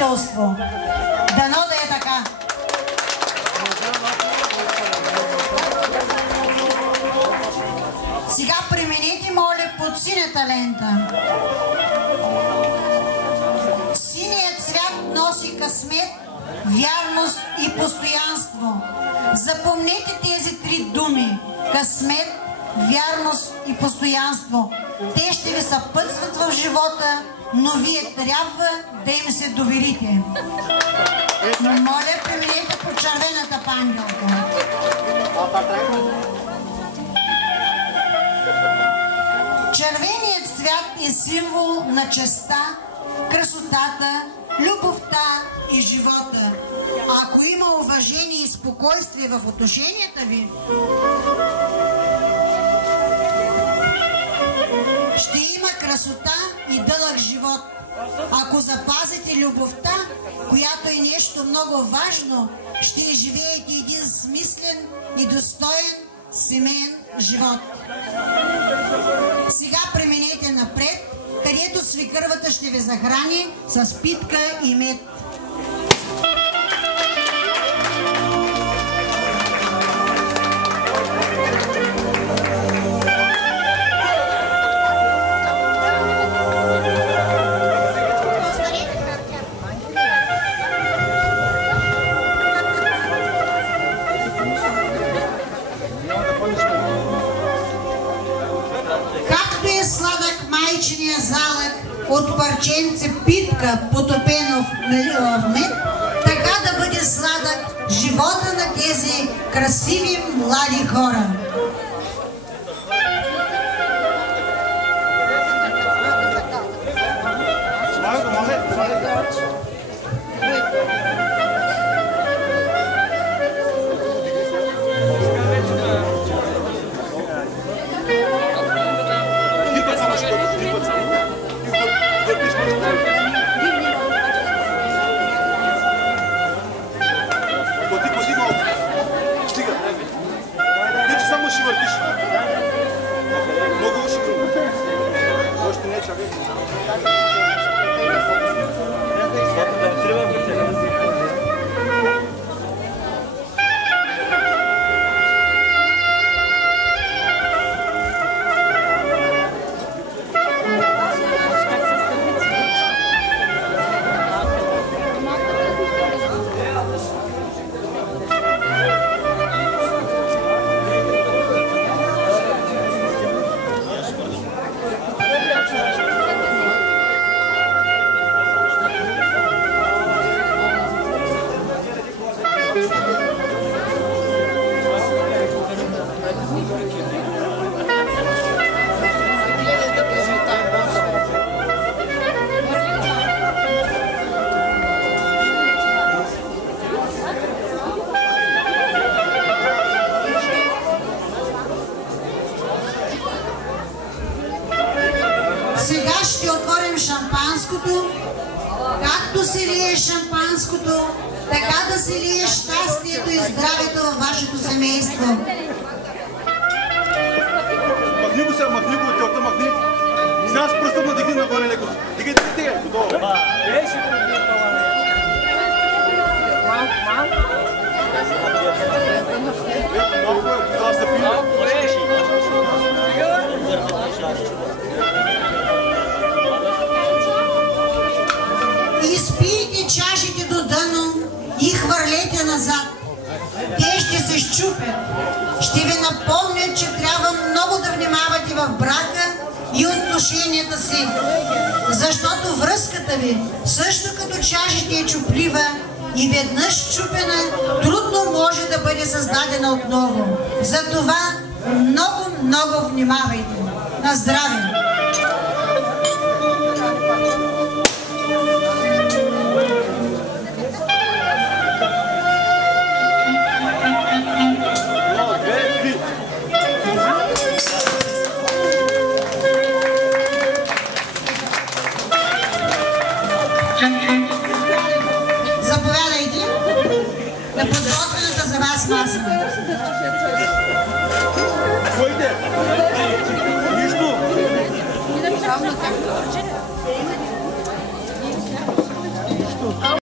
учителство. Дано да е така. Сега пременете, моля, под синята лента. Синият цвят носи късмет, вярност и постоянство. Запомнете тези три думи. Късмет, вярност и постоянство. Те ще ви съпътстват в живота, но вие трябва да им се доверите. Моля, преминете по червената панделка. Червеният цвят е символ на честта, красотата, любовта и живота. Ако има уважение и спокойствие в отношенията ви, ще има красота и дълъг живот. Ако запазите любовта, която е нещо много важно, ще живеете един смислен и достоен семейен живот. Сега преминете напред, където свекървата ще ви захрани с питка и мед. От парченце питка, потопено в мед, така да бъде сладък живота на тези красиви млади хора. Сега ще отворим шампанското. Както се лие шампанското, така да се лие щастието и здравето във вашето семейство. Махни го сега, махни го, тялата махни. Сега с пръстът на дигни нагоре леко. Дигай, готово. Изпийте чашите до дъно и хвърлете назад. Те ще се счупят. Ще ви напомнят, че трябва много да внимавате в брака и отношенията си. Защото връзката ви, също като чашите е чуплива и веднъж счупена, трудно може да бъде създадена отново. Затова много внимавайте. На здраве! Заповядайте на подготвената за вас маса. Кой де? Нищо!